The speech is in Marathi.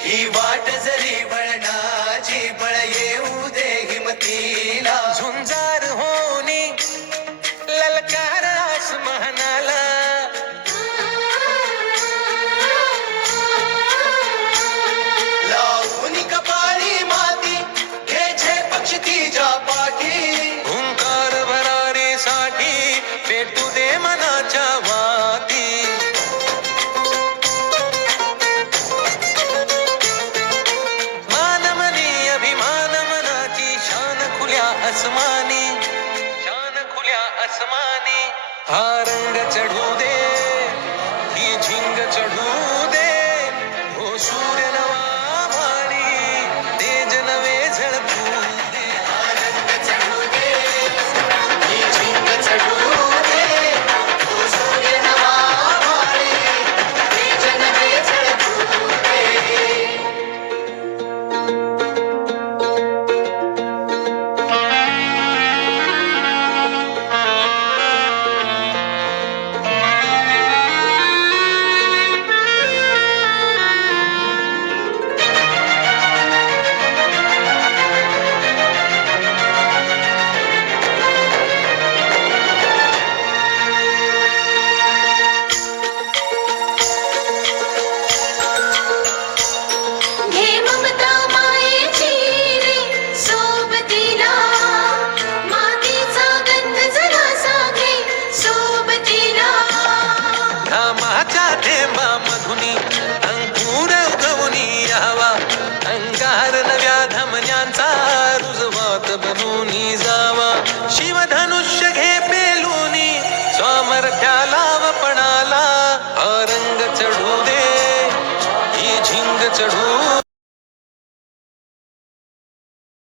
ही वाट जरी वळणाची बळ येऊ दे हिमतीला झुंजार होनी ललकार आसमानाला लावून कपाळी माती घे पक्ष तिच्या पाठी हुंकार भरारीसाठी पेटू दे मनाच्या वाती मानमनी अभिमान मनाची शान खुल्या आसमानी हा रंग चढू दे ही झिंग चढू दे हो सूर्य नवा भारी तेज नवे झळकू दे रंग चढू दे ही झिंग चढू दे तो सूर्य नवा भारी तेज नवे झळकू दे घे ममता मायेची रे सोबतीला मातीचा गंध जरासा घे सोबतीला घामाच्या थेंबा मधुनी अंकुर उगवूनी यावा अंगार नव्या धमन्यांचा रुजवात बनूनी जावा शिवधनुष्य घे पेलूनी सामर्थ्याला वपणाला हा रंग चढू दे ही झिंग चढू